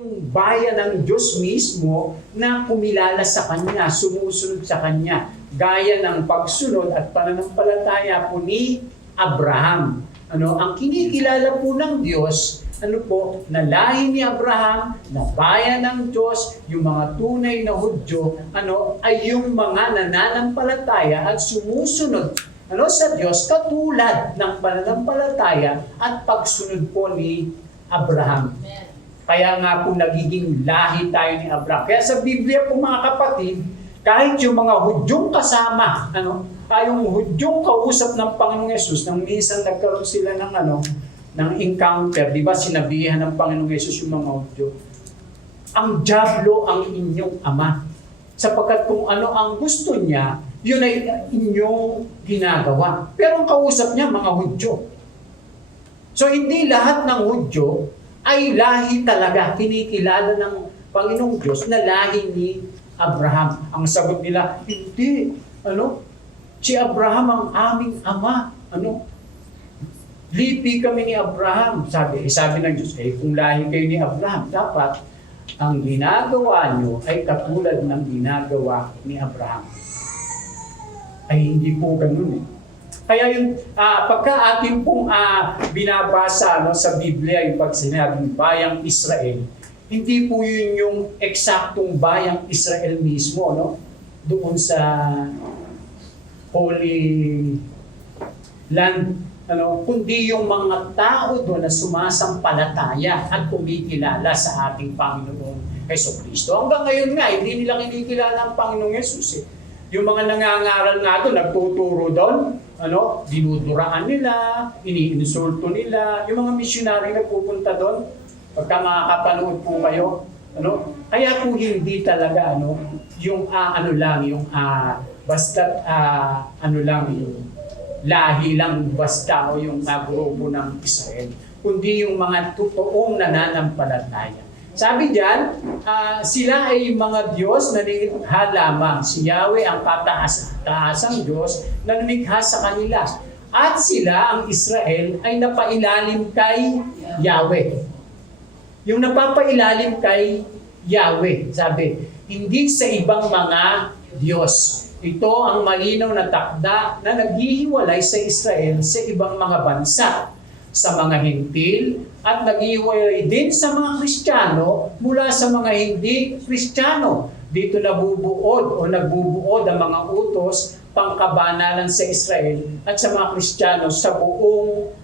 Yung bayan ng Diyos mismo na kumilala sa Kanya, sumusunod sa Kanya, gaya ng pagsunod at pananampalataya po ni Abraham. Ang kinikilala po ng Diyos, na lahi ni Abraham, na bayan ng Diyos, yung mga tunay na Hudyo, ay yung mga nananampalataya at sumusunod sa Diyos katulad ng pananampalataya at pagsunod po ni Abraham. Kaya nga po nagiging lahi tayo ni Abraham. Kaya sa Biblia po mga kapatid, kahit yung mga Hudyong kasama, yung Hudyong kausap ng Panginoong Yesus, nang minsan nagkaroon sila ng encounter, di ba sinabihan ng Panginoong Yesus yung mga Hudyo, ang dyablo ang inyong ama. Sapagkat kung ano ang gusto niya, yun ay inyong ginagawa. Pero ang kausap niya, mga Hudyo. So hindi lahat ng Hudyo ay lahi talaga, kinikilala ng Panginoong Diyos na lahi ni Abraham. Ang sagot nila, hindi. Si Abraham ang aming ama. Lipi kami ni Abraham. Sabi ng Diyos, kung lahi kayo ni Abraham, dapat ang ginagawa nyo ay katulad ng ginagawa ni Abraham. Ay hindi po ganun . Kaya yung pagka atin pong binabasa sa Biblia, yung pag sinabing bayang Israel, hindi po yun yung eksaktong bayang Israel mismo, doon sa Holy Land, kundi yung mga tao doon na sumasampalataya at kumikilala sa ating Panginoong Jesucristo. Hanggang ngayon nga, hindi nila kinikilala ang Panginoong Jesus . Yung mga nangangaral nga doon, nagtuturo doon, dinuduraan nila, iniinsulto nila, yung mga misyonary na pupunta doon, pagka makakapanood po kayo, kaya po hindi talaga, yung yung lahi lang basta o yung grupo ng Israel, kundi yung mga totoong nananampalataya. Sabi diyan, sila ay mga Diyos na nilikha lamang. Si Yahweh ang kataas-taasang Diyos na lumikha sa kanila. At sila, ang Israel, ay napailalim kay Yahweh. Yung napapailalim kay Yahweh, sabi, hindi sa ibang mga Diyos. Ito ang malinaw na takda na naghihiwalay sa Israel sa ibang mga bansa, sa mga Hintil, at naghihiwalay din sa mga Kristiyano mula sa mga hindi Kristiyano. Dito nagbubuod ang mga utos pangkabanalan sa Israel at sa mga Kristiyano sa buong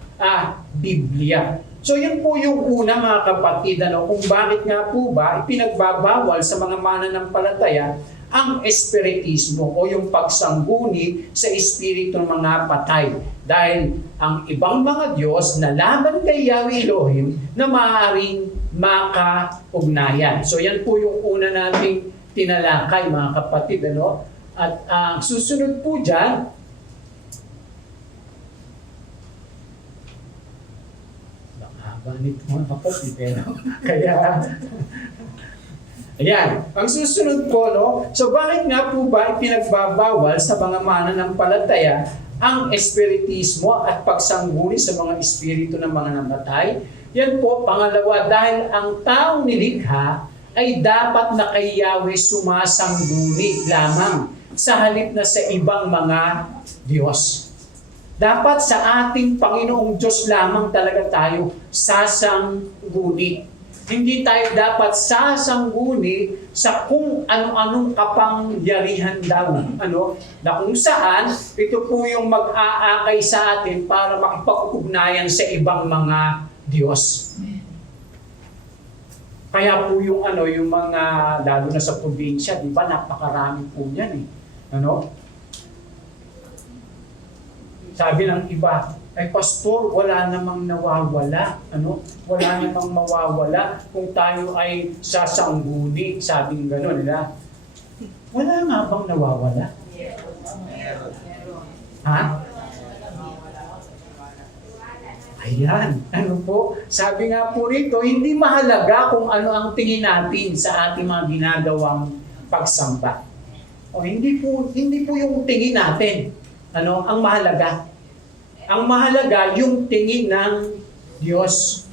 Biblia. So yun po yung una mga kapatid, kung bakit nga po ba ipinagbabawal sa mga mananampalataya ang espiritismo o yung pagsangguni sa espiritu ng mga patay. Dahil ang ibang mga Diyos na laban kay Yahweh Elohim na maaaring makaugnayan. So yan po yung una nating tinalakay mga kapatid. At susunod po dyan, haba nito mga kapatid. Kaya ayan, ang susunod po, so bakit nga po ba ipinagbabawal sa mga mananampalataya ang espiritismo at pagsangguni sa mga espiritu ng mga namatay? Yan po, pangalawa, dahil ang taong nilikha ay dapat na kay Yahweh sumasangguni lamang sa halip na sa ibang mga Diyos. Dapat sa ating Panginoong Diyos lamang talaga tayo sasangguni. Hindi tayo dapat sasangguni sa kung ano-anong kapangyarihan daw. Na kung saan, ito po yung mag-aakay sa atin para makipag-ugnayan sa ibang mga Diyos. Kaya po yung mga, lalo na sa probinsya, di ba, napakarami po yan . Sabi ng iba, ay pastor, wala namang nawawala. Wala namang mawawala kung tayo ay sasangguni. Sabing gano'n nila. Wala nga bang nawawala? Ha? Ayan. Sabi nga po rito, hindi mahalaga kung ano ang tingin natin sa ating mga ginagawang pagsamba. Hindi po yung tingin natin. Ang mahalaga. Ang mahalaga yung tingin ng Diyos.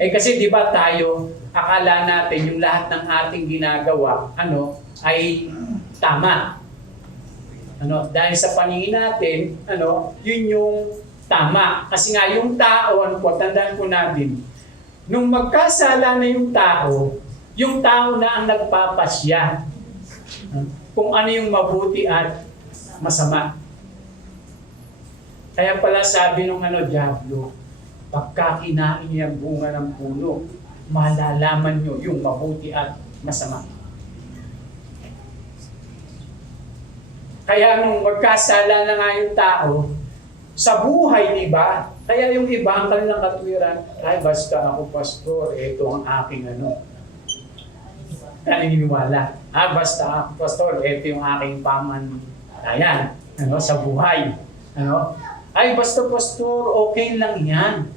Eh kasi di ba tayo, akala natin yung lahat ng ating ginagawa, ay tama. Dahil sa paningin natin, yun yung tama. Kasi nga yung tao, tandaan po natin, nung magkasala na yung tao na ang nagpapasya kung ano yung mabuti at masama. Kaya pala sabi nung Diablo, pagka kinain niya ang bunga ng puno, malalaman nyo yung mabuti at masama. Kaya nung magkasala na nga yung tao, sa buhay, di ba? Kaya yung iba, ang kanilang katwiran, ay basta ako pastor, ito ang aking kaniniwala. Basta ako pastor, ito yung aking pamantayan sa buhay. Ay basta pastor, okay lang yan.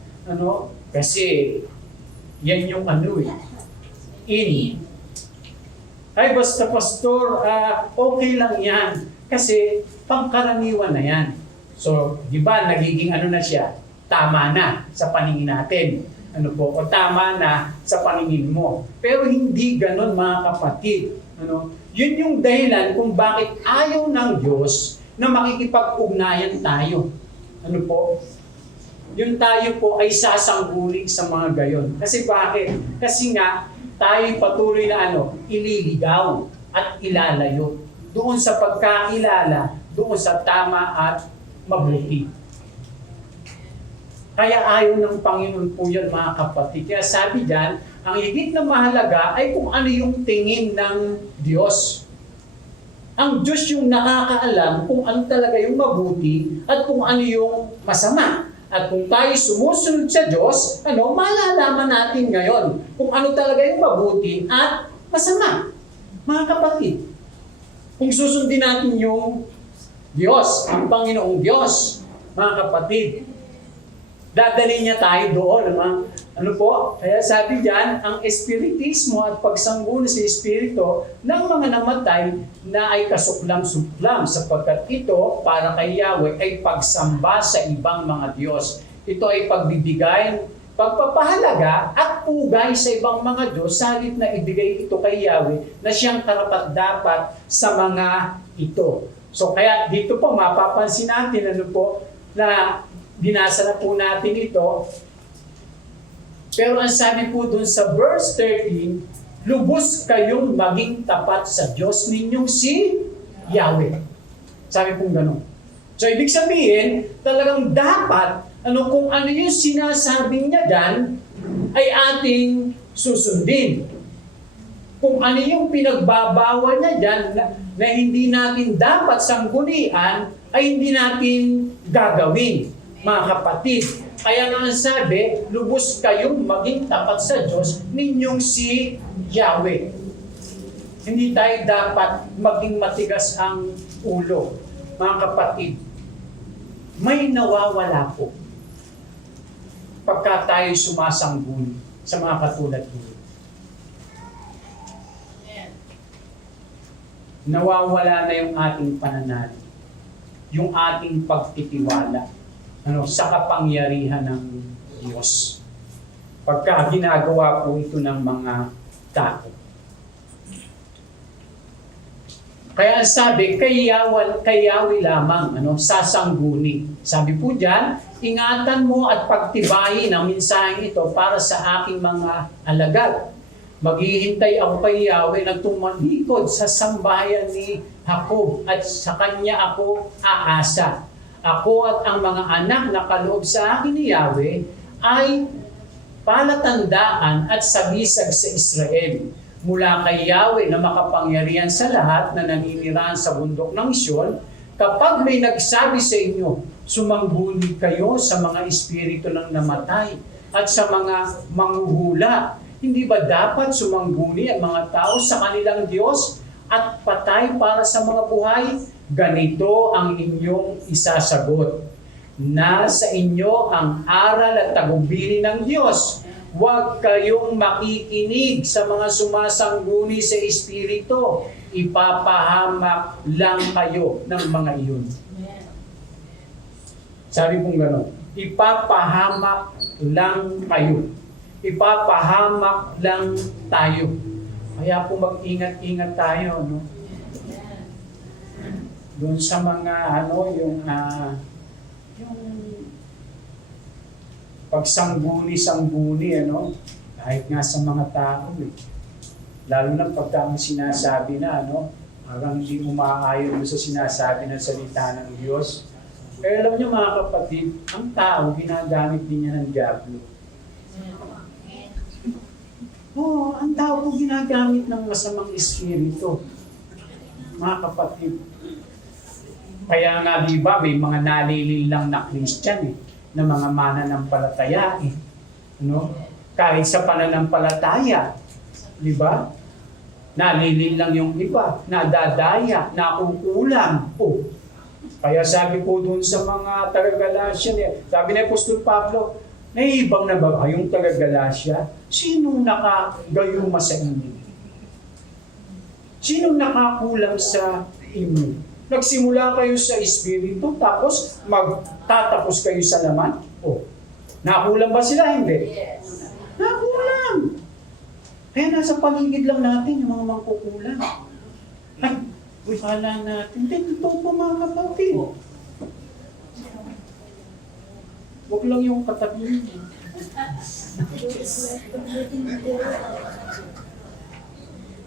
Kasi yan yung ini. Ay basta pastor, okay lang yan. Kasi pangkaraniwan na yan. So, di ba, nagiging na siya? Tama na sa paningin natin. O tama na sa paningin mo. Pero hindi ganon mga kapatid. Yun yung dahilan kung bakit ayaw ng Diyos na makikipag-ugnayan tayo. Yung tayo po ay sasangguni sa mga gayon. Kasi bakit? Kasi nga, tayo patuloy na ililigaw at ilalayo. Doon sa pagkakilala, doon sa tama at mabuti. Kaya ayaw ng Panginoon po yan mga kapatid. Kaya sabi dyan, ang higit na mahalaga ay kung ano yung tingin ng Diyos. Ang Diyos yung nakakaalam kung ano talaga yung mabuti at kung ano yung masama. At kung tayo sumusunod sa Diyos, malalaman natin ngayon kung ano talaga yung mabuti at masama. Mga kapatid, kung susundin natin yung Diyos, ang Panginoong Diyos, mga kapatid, dadalhin niya tayo doon. Kaya sabi diyan, ang espiritismo at pagsangguni sa espiritu ng mga namatay na ay kasuklam-suklam sapagkat ito para kay Yahweh ay pagsamba sa ibang mga Diyos. Ito ay pagbibigay, pagpapahalaga at pugay sa ibang mga Diyos sa halip na ibigay ito kay Yahweh na siyang karapat-dapat sa mga ito. So kaya dito po mapapansin natin na binasa na po natin ito. Pero ang sabi po dun sa verse 13, lubos kayong maging tapat sa Diyos ninyong si Yahweh. Sabi po gano'n. So ibig sabihin, talagang dapat, kung ano yung sinasabi niya dyan, ay ating susundin. Kung ano yung pinagbabawal niya dyan, na hindi natin dapat sanggunian, ay hindi natin gagawin, mga kapatid. Kaya nga ang sabi, lubos kayong maging tapat sa Diyos ninyong si Yahweh. Hindi tayo dapat maging matigas ang ulo. Mga kapatid, may nawawala po pagka tayo sumasangguni sa mga katulad nito. Nawawala na yung ating pananalig, yung ating pagtitiwala sa kapangyarihan ng Diyos. Pagka ginagawa po ito ng mga tao. Kaya sabi, kay Yahweh lamang, sasangguni. Sabi po dyan, ingatan mo at pagtibayin ang mensaheng ito para sa aking mga alagad. Maghihintay ako kay Yahweh na tumalikod sa sambahayan ni Jacob at sa kanya ako aasa. Ako at ang mga anak na kaloob sa akin ni Yahweh ay palatandaan at sabisag sa Israel. Mula kay Yahweh na makapangyarihan sa lahat na naninirahan sa bundok ng Sion, kapag may nagsabi sa inyo, sumangguni kayo sa mga espiritu ng namatay at sa mga manghuhula. Hindi ba dapat sumangguni ang mga tao sa kanilang Diyos at patay para sa mga buhay? Ganito ang inyong isasagot. Nasa inyo ang aral at tagumpili ng Diyos. Huwag kayong makikinig sa mga sumasangguni sa Espiritu. Ipapahamak lang kayo ng mga iyon. Sabi pong gano'n. Ipapahamak lang kayo. Ipapahamak lang tayo. Kaya po mag-ingat-ingat tayo, no? Doon sa mga yung pagsangguni-sangguni, kahit nga sa mga tao, lalo na pagka ang sinasabi na, parang hindi umaayon sa sinasabi ng salita ng Diyos. Kaya alam niyo mga kapatid, ang tao, ginagamit din niya ng diablo. Ang tao po ginagamit ng masamang espiritu. Mga kapatid. Kaya nga, di ba, may mga nalililang na Christian, na mga mananampalataya, Kahit sa pananampalataya, di ba? Nalililang yung iba, nadadaya, nakukulang. Kaya sabi po dun sa mga taga-Galasya, sabi ni Apostol Pablo, naiibang na ba kayong taga-Galasya? Sinong nakagayuma sa inyo? Sinong nakakulang sa inyo? Nagsimula kayo sa Espiritu, tapos magtatapos kayo sa laman? Nakulang ba sila? Hindi. Nakulang. Kaya nasa paligid lang natin yung mga mangkukulang. Kala natin, hindi, totoo po mga kapatid. Huwag lang yung katabi.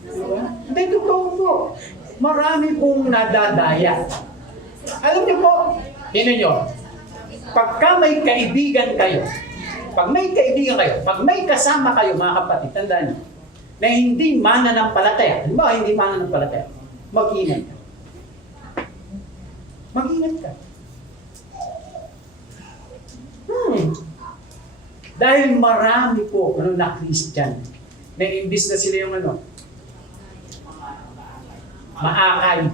Diba? Hindi, totoo po. Marami pong nadadaya. Alam niyo po, tinan niyo, pagka may kaibigan kayo, pag may kasama kayo mga kapatid, tandaan niyo, na hindi mananampalataya, halimbawa hindi mananampalataya, mag-ingat ka. Mag-ingat ka. Dahil marami po na Christian na imbis na sila yung maakay.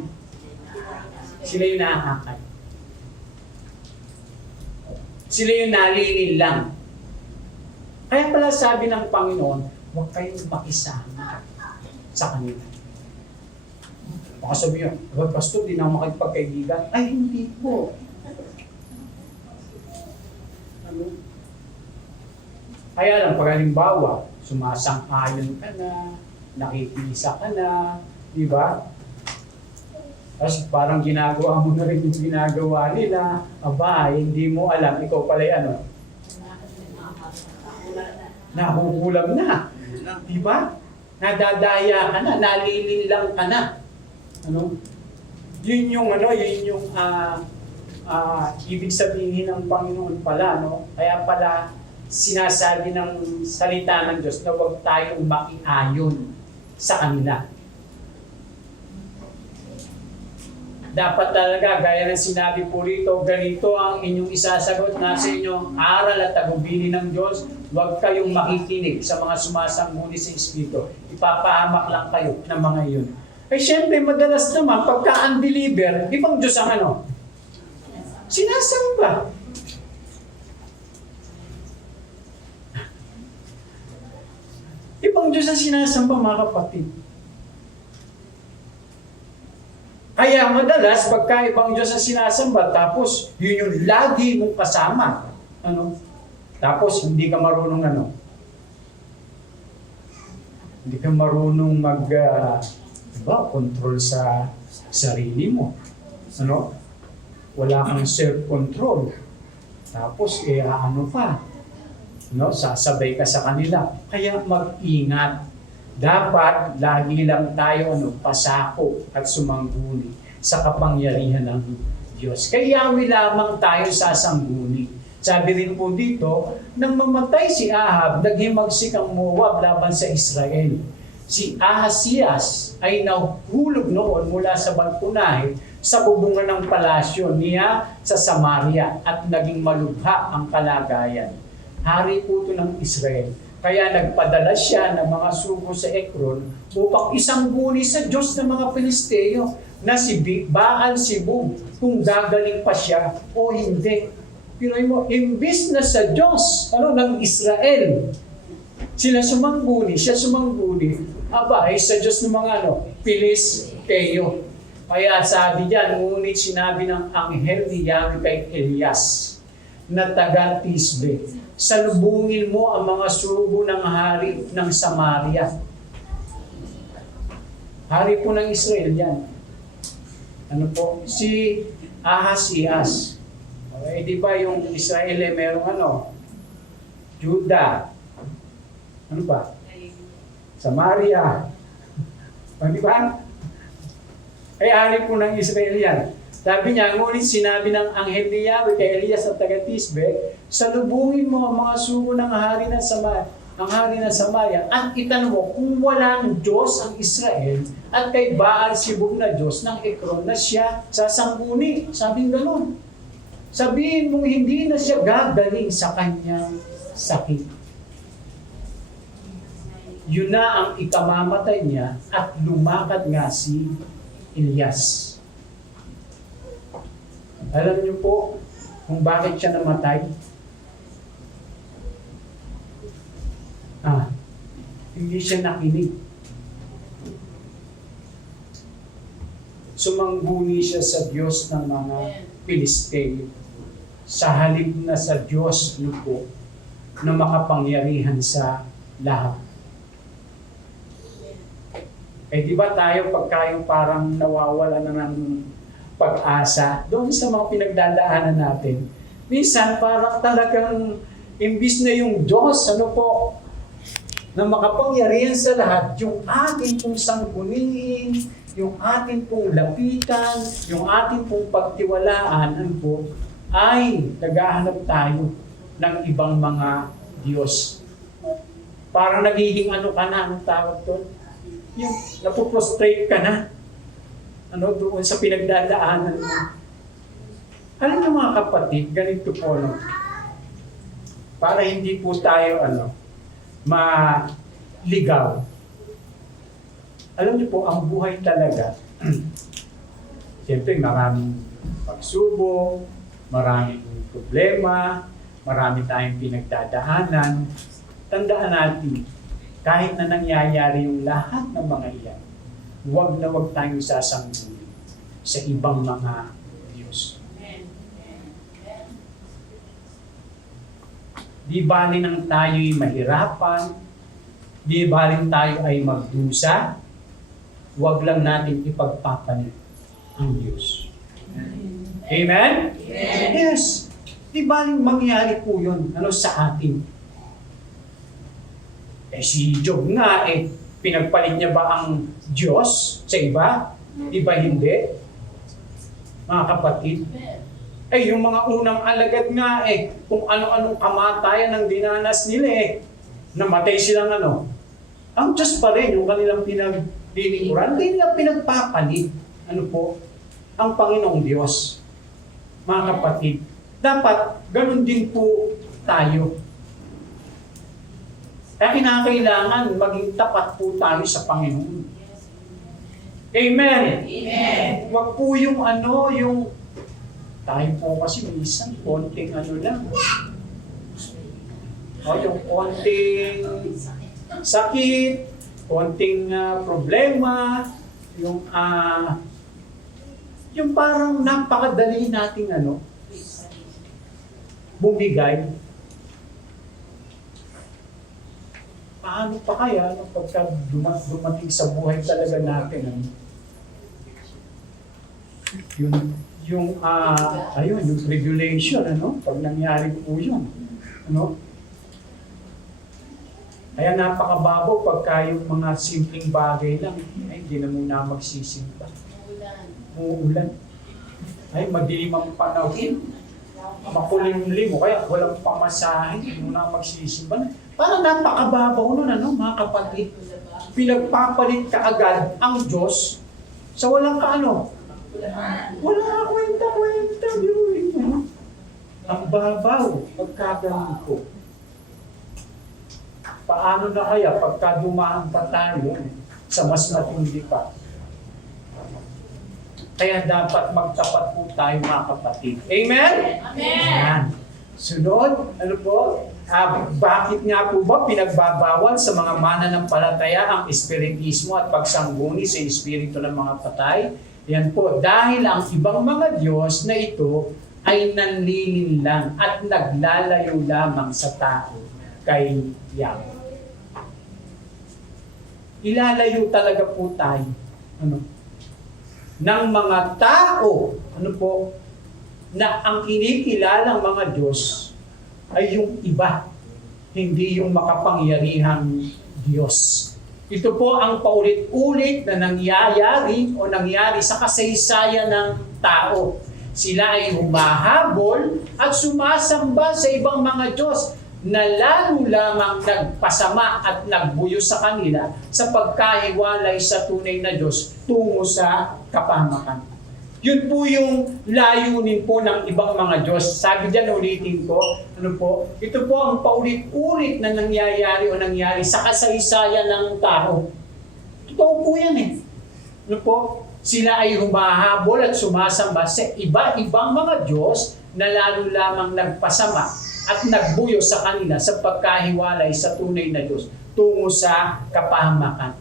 Sila yung naakay. Sila yung nalilin lang. Kaya pala sabi ng Panginoon, huwag kayong makisama sa kanila. Baka sabi nyo, pastor, di na ako makipagkaibigan. Ay, hindi po. Kaya lang, pag halimbawa, sumasang-ayon ka na, nakikisa ka na, di ba? Tapos parang ginagawa mo na rin yung ginagawa nila. Aba, hindi mo alam, ikaw pala yan, nakukulam na. Di ba? Nadadaya ka na, nalililang ka na. Yun yung ibig sabihin ng Panginoon pala, Kaya pala sinasabi ng salita ng Diyos na huwag tayong makiayon sa kanila. Dapat talaga, gaya ng sinabi po rito, ganito ang inyong isasagot na sa inyong aral at tagubilin ng Diyos. Huwag kayong makikinig sa mga sumasangguni sa Espiritu. Ipapahamak lang kayo ng mga iyon. Siyempre, madalas naman, pagka-unbeliever, ibang Diyos ang sinasamba. Ibang Diyos ang sinasamba, mga kapatid. Kaya madalas, pagka ibang Diyos ang sinasamba, tapos yun yung lagi mong kasama. Tapos hindi ka marunong hindi ka marunong control sa sarili mo. Wala kang self-control. Tapos, sasabay ka sa kanila. Kaya mag-ingat. Dapat, lagi lang tayo pasako at sumangguni sa kapangyarihan ng Diyos. Kaya lamang tayo sasangguni. Sabi rin po dito, nang mamatay si Ahab, naghimagsik ang Moab laban sa Israel. Si Ahasias ay nahulog noon mula sa balkonahe sa bubungan ng palasyo niya sa Samaria at naging malubha ang kalagayan. Hari po ito ng Israel. Kaya nagpadala siya ng mga sugo sa Ekron upang isangguni sa Diyos ng mga Pilisteo na si Baal-Zebub kung gagaling pa siya o hindi. Pero imbis na sa Diyos ng Israel, siya sumangguni, ay sa Diyos ng mga Pilisteo. Kaya sabi diyan, ngunit sinabi ng anghel ni Yahweh kay Elias, na taga Tisbe. Salubungin mo ang mga sugo ng hari ng Samaria. Hari po ng Israel yan. Ano po? Si Ahasias. Okay, di ba yung Israel merong Juda. Ano ba? Samaria. Di ba? Ay hari po ng Israel yan. Sabi niya, ngunit sinabi ng anghel ni Yahweh kay Elias at taga Tisbe, salubungin mo ang mga sugo ng hari ng Samaria, at itanong mo kung walang Diyos ang Israel at kay Baal Sibug na Diyos ng Ekron na siya sasangguni. Sabi gano'n. Sabihin mo hindi na siya gagaling sa kanyang sakit. Yun na ang ikamamatay niya at lumakad nga si Elias. Alam niyo po kung bakit siya namatay? Hindi siya nakinig. Sumangguni siya sa Diyos ng mga Pilisteo. Sa halip na sa Diyos po na makapangyarihan sa lahat. Di ba tayo pagka yung parang nawawala na ng pag-asa doon sa mga pinagdadaanan natin. Minsan parang talagang imbis na yung Diyos, na makapangyarihan sa lahat, yung ating pong sangguniin, yung ating pong lapitan, yung ating pong pagtiwalaan, ay naghahanap tayo ng ibang mga Diyos. Parang nagiging anong tawag doon? Yung napoprostrate ka na. Doon sa pinagdadaanan mo. Alam niyo mga kapatid, ganito po, para hindi po tayo, maligaw. Alam niyo po, ang buhay talaga, siyempre maraming pagsubok, maraming problema, marami tayong pinagdadaanan. Tandaan natin, kahit na nangyayari yung lahat ng mga iyan, huwag na huwag tayong sasangguni sa ibang mga Diyos. Di bali nang tayo'y mahirapan, di bali tayo ay magdusa, huwag lang natin ipagpapalit ang Diyos. Amen? Yes. Di bali mangyari po yun sa atin. Si Job nga, pinagpalit niya ba ang Diyos sa iba? Di ba hindi? Mga kapatid. Yung mga unang alagad nga, kung ano-anong kamatayan ang dinanas nila, namatay silang ang Diyos pa rin, yung kanilang pinaglilingkuran, hindi nila pinagpapalit. Ang Panginoong Diyos. Mga kapatid, dapat ganun din po tayo. Kaya kinakailangan maging tapat po tayo sa Panginoon. Amen? Amen. Huwag po yung tayo po kasi minsan konting lang. Yung konting sakit, konting problema, yung parang napakadali nating bumigay. Paano pa kaya pagka dumating sa buhay talaga natin? Yung tribulation, pag nangyari po yun. Kaya napakababaw pagka yung mga simpleng bagay lang, hindi na muna magsisimba. Uulan. Madilim ang panahon. Makulimlim, kaya walang pamasahe, hindi muna magsisimba. Parang napakababaw nun, mga kapatid. Pinagpapalit ka agad ang Diyos sa walang wala kwenta. Ang babaw, pagkagaling ko. Paano na kaya pagka dumaan pa tayo sa mas matindi pa? Kaya dapat magtapat po tayo mga kapatid. Amen? Amen! Sunod, bakit nga po ba pinagbabawal sa mga mananampalataya ang espiritismo at pagsangguni sa espiritu ng mga patay? Yan po, dahil ang ibang mga Diyos na ito ay nanlilinlang at naglalayo lamang sa tao kay Yahweh. Ilalayo talaga po tayo ng mga tao, na ang kinikilalang mga Diyos ay yung iba, hindi yung makapangyarihang Diyos. Ito po ang paulit-ulit na nangyari sa kasaysayan ng tao. Sila ay humahabol at sumasamba sa ibang mga Diyos na lalo lamang nagpasama at nagbuyo sa kanila sa pagkahiwalay sa tunay na Diyos tungo sa kapahamakan. Yun po yung layunin po ng ibang mga Diyos. Sabi diyan, ulitin ko, ito po ang paulit-ulit na nangyari sa kasaysayan ng tao. Totoo po yan eh. Sila ay humahabol at sumasamba sa iba-ibang mga Diyos na lalo lamang nagpasama at nagbuyo sa kanila sa pagkahiwalay sa tunay na Diyos tungo sa kapahamakan.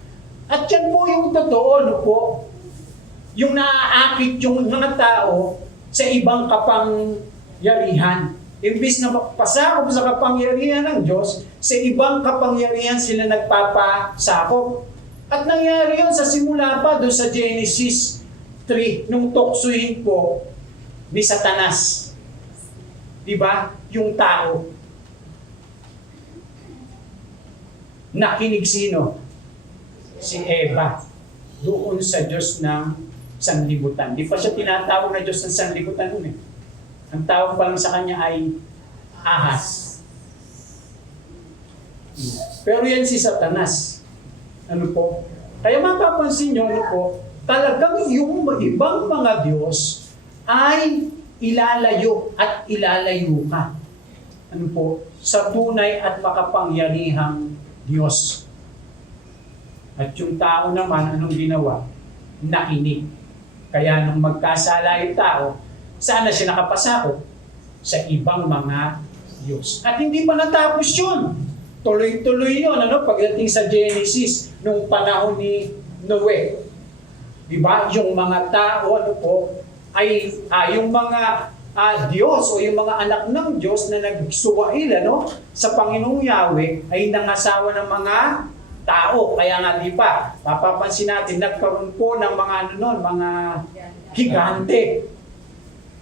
At yan po yung totoo, yung naaakit yung mga tao sa ibang kapangyarihan. Imbis na pasakop sa kapangyarihan ng Diyos, sa ibang kapangyarihan sila nagpapasakop. At nangyari yun sa simula pa doon sa Genesis 3, nung tuksuhin po ni Satanas. Diba? Yung tao. Nakinig sino? Si Eva. Doon sa Diyos ng sanlibutan. Di pa siya tinatawag na Diyos ng sanlibutan nun eh. Ang tawag pa lang sa kanya ay Ahas. Pero yan si Satanas. Kaya mapapansin nyo, talagang yung ibang mga Diyos ay ilalayo at ilalayo ka. Sa tunay at makapangyarihang Diyos. At yung tao naman, anong ginawa? Nakinig. Kaya nung magkasala yung tao, saan na siya nakapasakop? Sa ibang mga Diyos. At hindi pa natapos yun. Tuloy-tuloy yun, pagdating sa Genesis, nung panahon ni Noe. Diba? Yung mga tao, ay yung mga Diyos o yung mga anak ng Diyos na nagsuwail, sa Panginoong Yahweh, ay nangasawa ng mga tao. Kaya nga, di ba, mapapansin natin, nagkaroon po ng mga mga higante.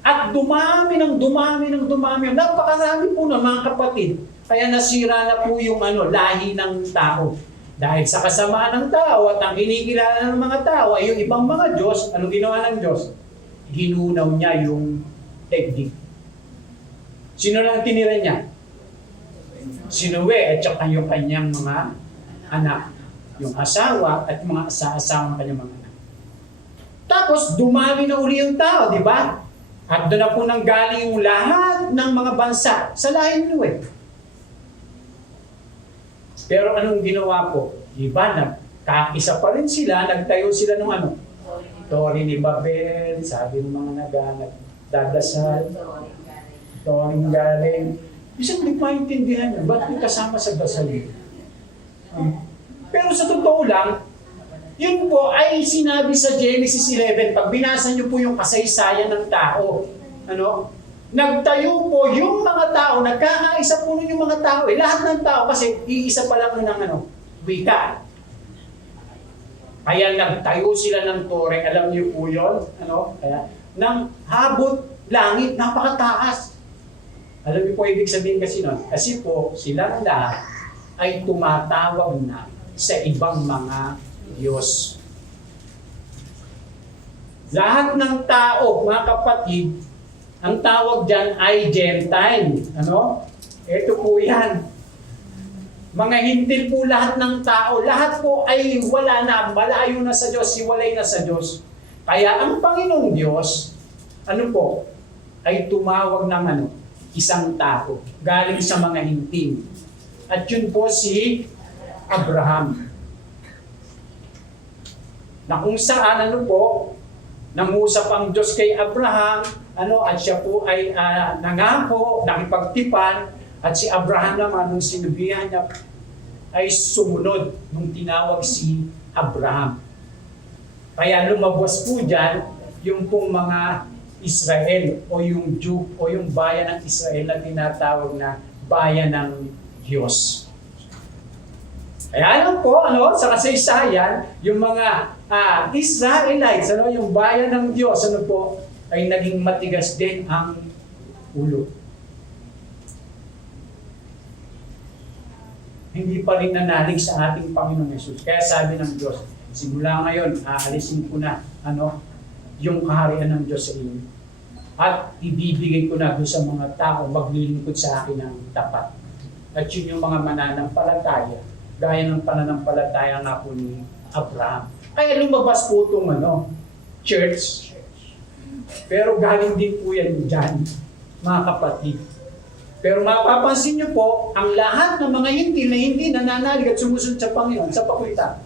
At dumami. Napakarami po ng mga kapatid. Kaya nasira na po yung lahi ng tao. Dahil sa kasamaan ng tao at ang kinikilala ng mga tao ay yung ibang mga Diyos, anong ginawa ng Diyos? Ginunaw niya yung daigdig. Sino lang tinira niya? Si Noe at saka yung kanyang mga anak. Yung asawa at mga asawa ng kanyang mga anak. Tapos dumami na uli yung tao, di ba? At doon na po nanggaling yung lahat ng mga bansa sa lahi ni Noe. Pero anong ginawa po? Diba, nagkaisa pa rin sila, nagtayo sila ng Torre ni Babel, sabi ng mga nagdadasal, Toreng galing. Isang hindi maintindihan niya, ba't may kasama sa dasal yun? Pero sa totoo lang, yun po ay sinabi sa Genesis 11, pag binasa niyo po yung kasaysayan ng tao, nagtayo po yung mga tao, nagkakaisa po nun yung mga tao. Lahat ng tao kasi iisa pa lang ng wika. Kaya nagtayo sila ng tore. Alam niyo po yun? Kaya, ng habot langit, napakataas. Alam niyo po ibig sabihin kasi nun? Kasi po silang lahat ay tumatawag na sa ibang mga Diyos. Lahat ng tao, mga kapatid, ang tawag dyan ay Gentile. Ito po yan. Mga hintil po lahat ng tao. Lahat po ay wala na, malayo na sa Diyos, hiwalay na sa Diyos. Kaya ang Panginoong Diyos, ay tumawag ng isang tao, galing sa mga hintil. At yun po si Abraham. Na kung saan, nangusap ang Diyos kay Abraham, at siya po ay nangako, nakipagtipan, at si Abraham naman, nung sinubihan niya, ay sumunod nung tinawag si Abraham. Kaya lumabas po dyan, yung pong mga Israel o yung Jew o yung bayan ng Israel na tinatawag na bayan ng Diyos. Kaya alam po, sa kasaysayan, yung mga Israelites, yung bayan ng Diyos, ay naging matigas din ang ulo. Hindi pa rin nanalig sa ating Panginoon Yesus. Kaya sabi ng Diyos, simula ngayon, aalisin ko na yung kaharian ng Diyos sa inyo. At ibibigay ko na doon sa mga tao maglilingkod sa akin ng tapat. At yun yung mga mananampalataya, gaya ng pananampalataya nga po ni Abraham. Kaya lumabas po itong church. Pero galing din po yan dyan, mga kapatid. Pero mapapansin niyo po, ang lahat ng mga hindi nananalig at sumusunod sa Panginoon, sa pakunta.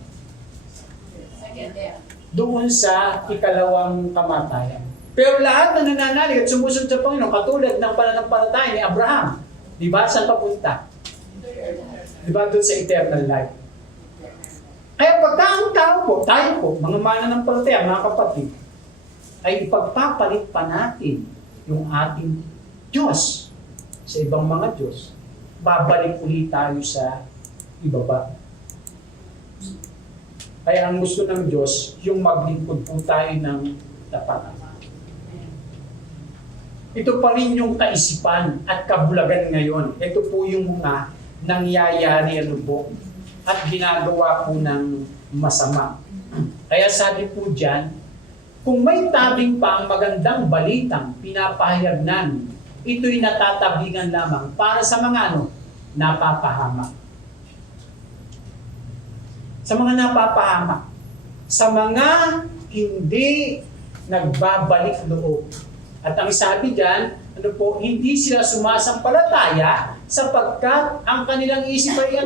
Doon sa ikalawang kamatayan. Pero lahat na nananalig at sumusunod sa Panginoon, katulad ng pananampalataya ni Abraham, di ba, saan papunta? Di ba, doon sa eternal life. Kaya pagka ang tao po, tayo po, mga mananampalataya, mga kapatid, ay ipagpapalit pa natin yung ating Diyos sa ibang mga Diyos, babalik ulit tayo sa ibaba. Kaya ang gusto ng Diyos, yung maglingkod po tayo ng tapat. Ito pa rin yung kaisipan at kabulagan ngayon. Ito po yung mga nangyayari at ginagawa po ng masama. Kaya sabi po dyan, kung may tabing pa ang magandang balitang pinapahayag namin, ito'y natatabingan lamang para sa mga napapahamak. Sa mga napapahamak. Sa mga hindi nagbabalik loob. At ang sabi dyan, hindi sila sumasampalataya sapagkat ang kanilang isip ay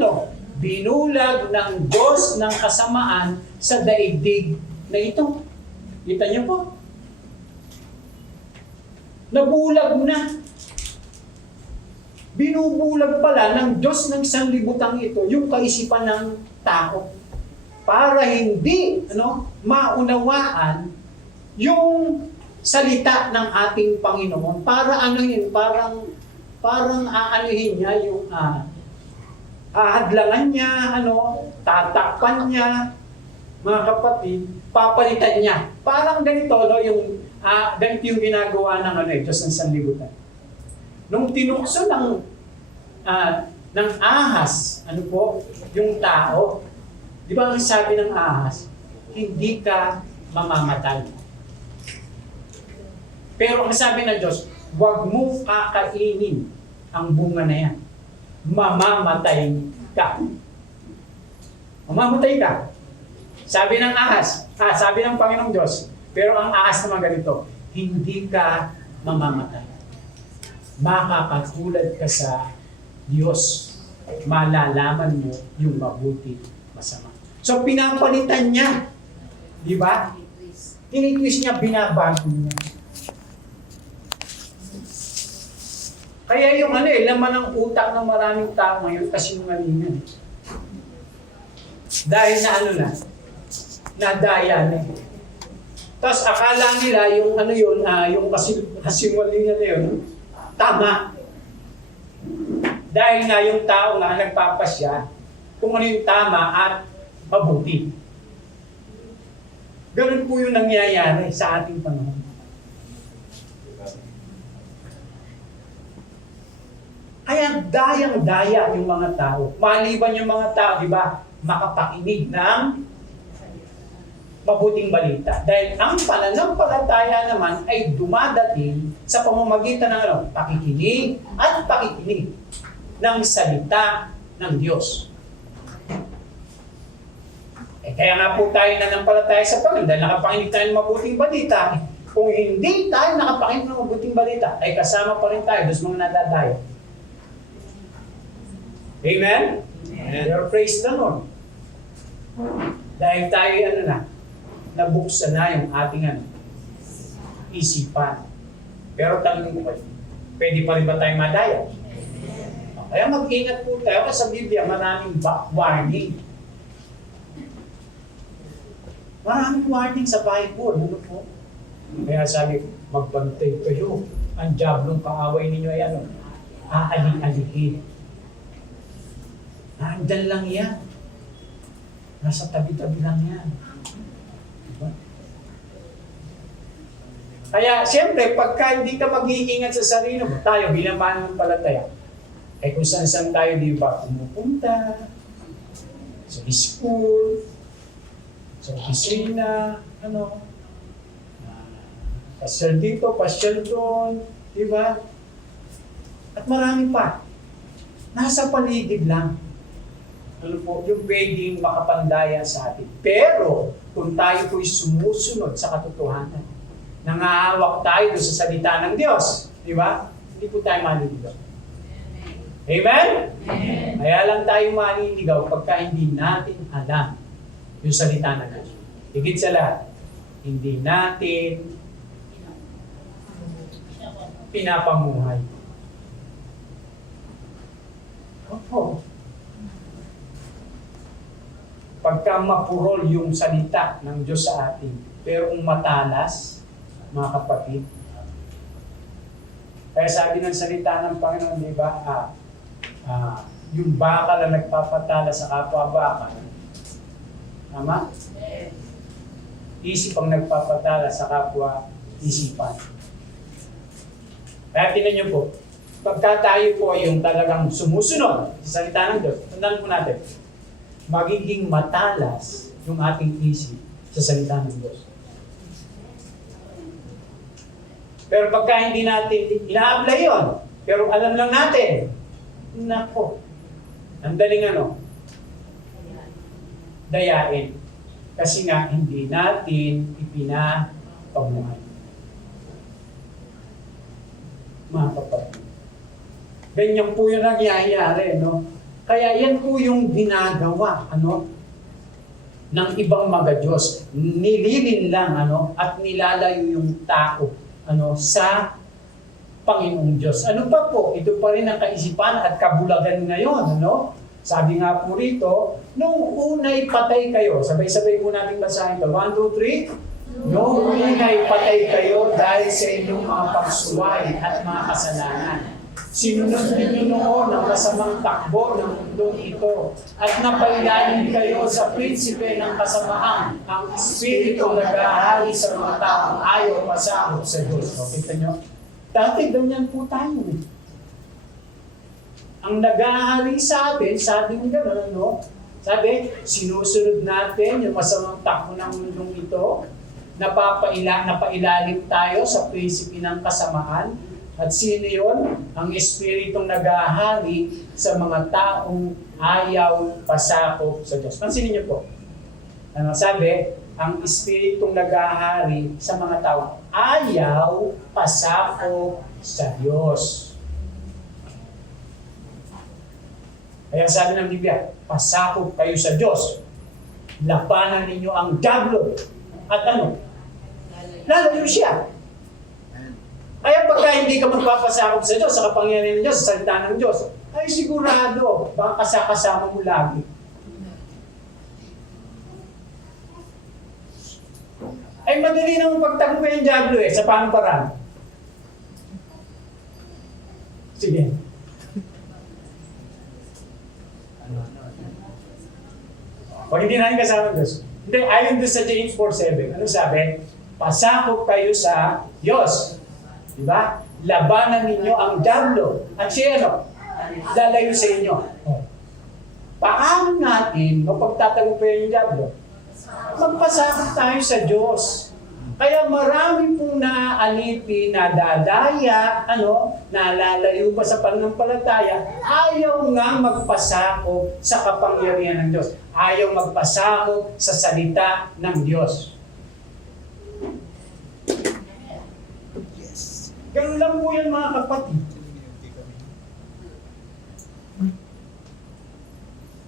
binulag ng Diyos ng kasamaan sa daigdig na ito. Kita niyo po? Nabulag na. Binubulag pala ng Diyos ng sanlibutang ito yung kaisipan ng tao para hindi maunawaan yung salita ng ating Panginoon para parang aanuhin niya yung ahadlangan niya, tatakpan niya, mga kapatid, papalitan niya. Parang ganito, ganito yung ginagawa ng Diyos ng sanlibutan. Nung tinukso ng ahas, yung tao, di ba ang sabi ng ahas, hindi ka mamamatay. Pero ang sabi ng Diyos, huwag mo kakainin ang bunga na yan. Mamamatay ka. Mamamatay ka. Sabi ng ahas, sabi ng Panginoong Diyos, pero ang ahas naman ganito, hindi ka mamamatay. Makakatulad ka sa Diyos. Malalaman mo yung mabuti, masama. So pinapalitan niya. Di ba? Tinitwist niya, binabago niya. Kaya yung laman ng utak ng maraming tao ngayon kasi sinungalingan. Dahil na nadaya na. Tapos akala nila yung yung kasinungalingan na yun, tama. Dahil nga yung tao nga nagpapasya kung ano yung tama at mabuti. Ganun po yung nangyayari sa ating panahon. Kaya dayang-daya yung mga tao. Maliban yung mga tao, di ba, makapakinig ng mabuting balita. Dahil ang pananampalataya naman ay dumadating sa pamamagitan ng pakikinig at pakikinig ng salita ng Diyos. Kaya nga po tayo nanampalataya sa Panginoon dahil nakapakinig tayo ng mabuting balita. Kung hindi tayo nakapakinig ng mabuting balita, ay kasama pa rin tayo dos mga nadadayo. Amen? Amen. Praise the Lord. Dahil tayo nabuksan na yung ating isipan. Pero tanong ko kayo, pwede pa rin ba tayo madaya? Kaya mag-ingat po tayo kasi sa Biblia maraming warning. Maraming warning sa Bible. Kaya sabi ko, Magbantay kayo. Ang diablong kaaway ninyo ay ano? Aali-alihin. Nandyan lang yan. Nasa tabi-tabi lang yan. Diba? Kaya, siyempre, pagka hindi ka mag-iingat sa sarili mo, tayo bilang mananampalataya, eh kung saan-saan tayo, di ba, pumupunta, sa school, sa opisina, pasyal dito, pasyal doon, di ba? At marami pa. Nasa paligid lang. Yung pwedeng makapandaya sa atin. Pero, kung tayo po'y sumusunod sa katotohanan, nangahawak tayo sa salita ng Diyos, di ba? Hindi po tayo maliligaw. Amen? Amen? Kaya lang tayo maliligaw pagka hindi natin alam yung salita ng Diyos. Higit sa lahat, hindi natin pinapamuhay. Opo. Pagka mapurol yung salita ng Diyos sa atin, pero kung matalas, mga kapatid, kaya sabi ng salita ng Panginoon, di ba, yung bakal na nagpapatala sa kapwa bakal, tama? Isip ang nagpapatala sa kapwa isipan. Kaya tinan niyo po, pagka tayo po yung talagang sumusunod sa salita ng Diyos, tandaan po natin, magiging matalas yung ating isip sa salita ng Diyos. Pero pagka hindi natin ina-apply yun, pero alam lang natin, nako, ang daling dayain. Kasi nga, hindi natin ipinapamuhay. Mga kapatid. Ganyan po yung nangyayari, no? Kaya yan po yung ginagawa, ng ibang mga Diyos. Nililin lang, at nilalayo yung tao, sa Panginoong Diyos. Ano pa po? Ito pa rin ang kaisipan at kabulagan ngayon, Sabi nga po rito, nung unay patay kayo, sabay-sabay po natin basahin ito. 1, 2, 3. Nung unay patay kayo dahil sa inyong mga pagsuway at mga kasalanan. Sinunod ninyo noon ang masamang takbo ng mundong ito at napailalim kayo sa prinsipe ng kasamaan, ang espiritu nag-ahari sa mga taong ayaw masakop sa Diyos. Kita nyo? Dati ganyan po tayo. Ang nag-ahari sa atin, sabi ng gano'n, Sabi, sinusunod natin yung masamang takbo ng mundong ito, napailalim tayo sa prinsipe ng kasamaan. At sino yun? Ang espiritong nag-ahari sa mga taong ayaw pasakop sa Diyos. Pansinin niyo po. Sabi, ang espiritong nag-ahari sa mga taong ayaw pasakop sa Diyos. Kaya sabi ng Biblia, pasakop kayo sa Diyos. Labanan ninyo ang diablo. At lalayo siya. Kaya pagka hindi ka magpapasakop sa Diyos, sa kapangyarihan ng Diyos, sa salita ng Diyos, ay sigurado, baka kasama mo lagi. Ay madali naman pagtagumpay yung diablo sa paano paraan? Sige. Pag hindi natin kasama ng Diyos. Hindi, ayon doon sa James 4:7, ano sabi? Pasakop kayo sa Diyos. Diba? Labanan ninyo ang diablo. At siya lalayo sa inyo. Paano natin mapagtatagumpayan yung diablo? Magpasakop tayo sa Diyos. Kaya marami pong naaalipin, nadadaya, nalalayo pa sa pananampalataya, ayaw nga magpasakop sa kapangyarihan ng Diyos. Ayaw magpasakop sa salita ng Diyos. Ganun lang po yan mga kapatid.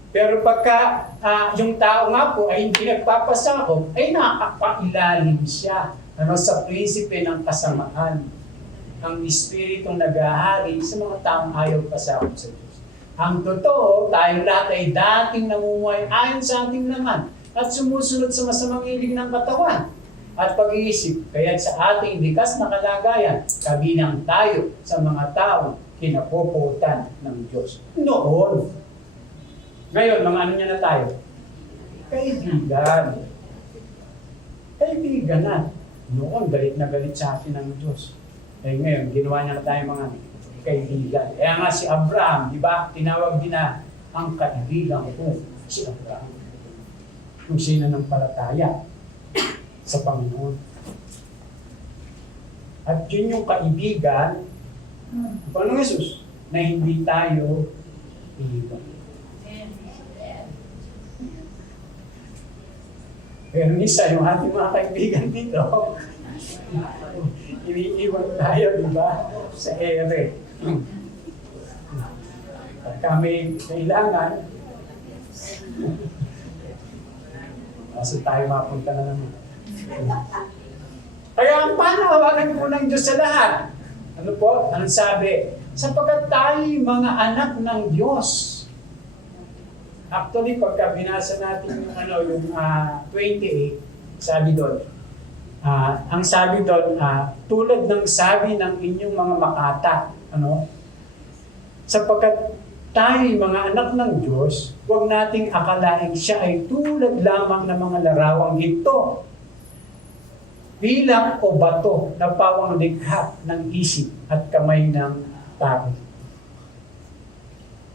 Pero pagka yung tao nga po ay hindi nagpapasakop, ay nakakailalim siya sa prinsipe ng kasamaan. Ang espiritong nag-ahari sa mga taong ayaw pasakop sa Diyos. Ang totoo, tayong lahat ay dating namumuhay ayon sa ating laman at sumusunod sa masamang hilig ng katawan. at pag-iisip, kaya sa ating likas na kalagayan, kabilang tayo sa mga taong kinapoputan ng Diyos. Noon. Ngayon, mga ano niya na tayo? Kaibigan. Kaibigan na. Noon, galit na galit sa atin ng Diyos. Eh ngayon, ginawa niya na tayo mga kaibigan. Kaya nga si Abraham, di ba? Tinawag din na ang kaibigan ko, si Abraham. Kung sino ng palataya sa Panginoon. At yun yung kaibigan ng Panginoon Jesus na hindi tayo iiwan. Pero minsan, yung ating mga kaibigan dito, iniiwan tayo, di ba? Sa ere. At kami kailangan, kasi tayo mapunta na naman. Kaya ang panawagan po ng Diyos sa lahat. Ano po? Anong sabi? Sapagkat tayo mga anak ng Diyos. Actually, pagka binasa natin yung, yung 28, sabi doon, ang sabi doon, tulad ng sabi ng inyong mga makata, sapagkat tayo mga anak ng Diyos, huwag nating akalaing siya ay tulad lamang ng mga larawang ito. Bilang o bato na pawang likha ng isip at kamay ng tao.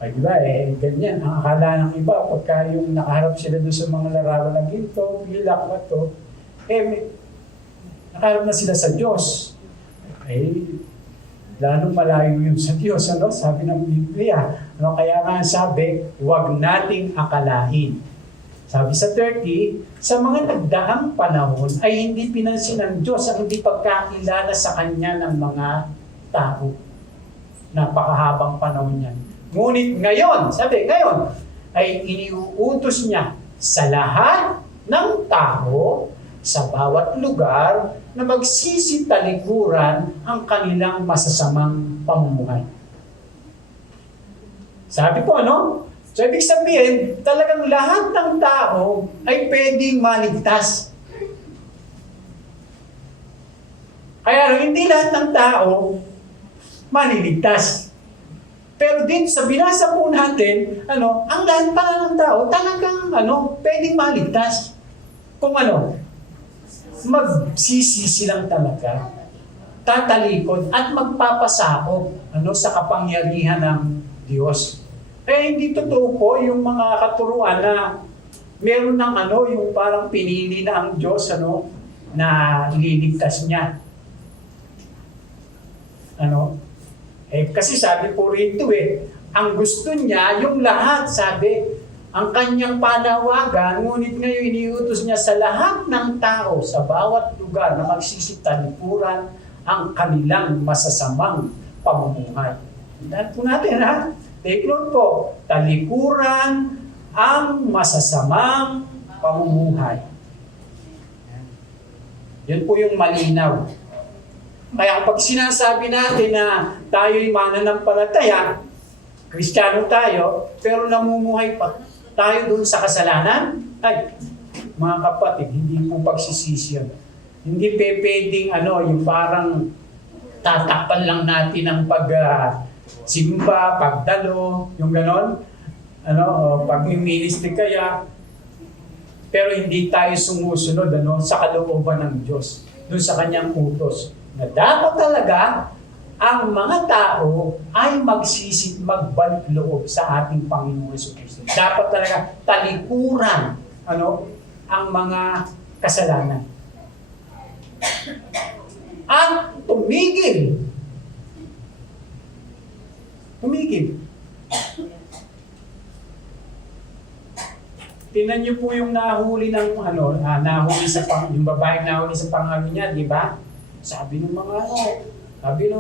Ay, diba ganyan. Ang akala ng iba, pagka yung nakaharap sila doon sa mga larawan ng ginto, bilak, bato, nakaharap na sila sa Diyos. Lalong malayo yun sa Diyos, sabi ng Biblia. Kaya nga sabi, huwag nating akalain. Sabi sa 30, sa mga nagdaang panahon ay hindi pinansin ng Diyos ang hindi pagkakilala sa Kanya ng mga tao. Napakahabang panahon yan. Ngunit ngayon, sabi, ngayon, ay iniuutos niya sa lahat ng tao sa bawat lugar na magsisitalikuran ang kanilang masasamang pamumuhay. Sabi ko, So, ibig sabihin, talagang lahat ng tao ay pwedeng maligtas. Kaya hindi lahat ng tao maliligtas. Pero din sa binasa po natin, ang lahat pala ng tao talagang pwedeng maligtas. Kung magsisisi lang talaga, tatalikod at magpapasakop sa kapangyarihan ng Diyos. Hindi totoo po yung mga katuruan na meron ng yung parang pinili na ang Diyos na ililigtas niya. Kasi sabi po rito ang gusto niya yung lahat, sabi, ang kanyang panawagan, ngunit ngayon iniutos niya sa lahat ng tao sa bawat lugar na magsisitalikuran ang kanilang masasamang pamumuhay. Dahil po natin take note po, talikuran ang masasamang pamumuhay. Yan po yung malinaw. Kaya pag sinasabi natin na tayo'y mananampalataya, Kristiyano tayo, pero namumuhay pa tayo dun sa kasalanan, mga kapatid, hindi po pagsisisi yan. Hindi pwedeng yung parang tatakpan lang natin ang simba, pagdalo, yung ganon, pag-ministry kaya, pero hindi tayo sumusunod sa kalooban ng Diyos, doon sa kanyang utos, na dapat talaga ang mga tao ay magbalik loob sa ating Panginoon Jesucristo. Dapat talaga talikuran ang mga kasalanan. At tumigil. Tingnan niyo po yung nahuli ng nahuli sa yung babaeng nahuli sa pangano niya, di ba? Sabi ng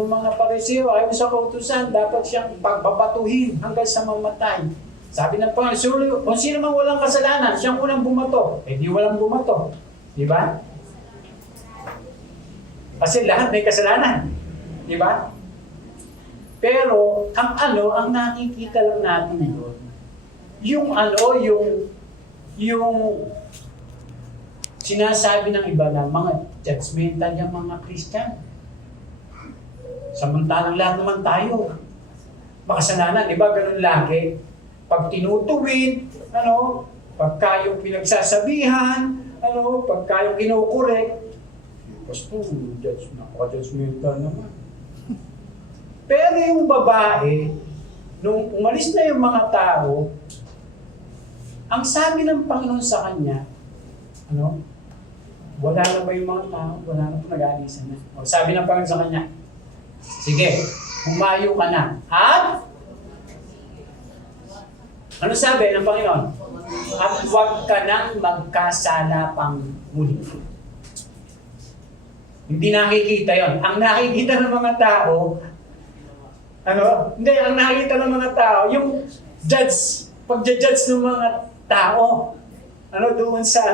mga Pariseo, ayon sa kautusan, dapat siyang pagbabatuhin hanggang sa mamatay. Sabi ng Panginoon, kung sino man walang kasalanan, siyang unang bumato. Di walang bumato. Di ba? Kasi lahat may kasalanan. Di ba? Pero, ang nakikita lang natin doon, yung Sinasabi ng iba na mga judgmental yung mga Christian. Samantalang lahat naman tayo. Makasalanan, di ba? Ganun lagi. Pag tinutuwid, pagka yung pinagsasabihan, pagka yung kinukurek, Pastor, napaka-judgmental naman. Pero yung babae, nung umalis na yung mga tao, ang sabi ng Panginoon sa kanya, wala na ba yung mga tao? Wala na po, nag-aalisan na. O, sabi ng Panginoon sa kanya, sige, humayo ka na. At, ano sabi ng Panginoon? At huwag ka nang magkasala pang muli. Hindi nakikita yon. Ang nakikita ng mga tao, ang nakikita ng mga tao, yung pagja-judge ng mga tao, doon sa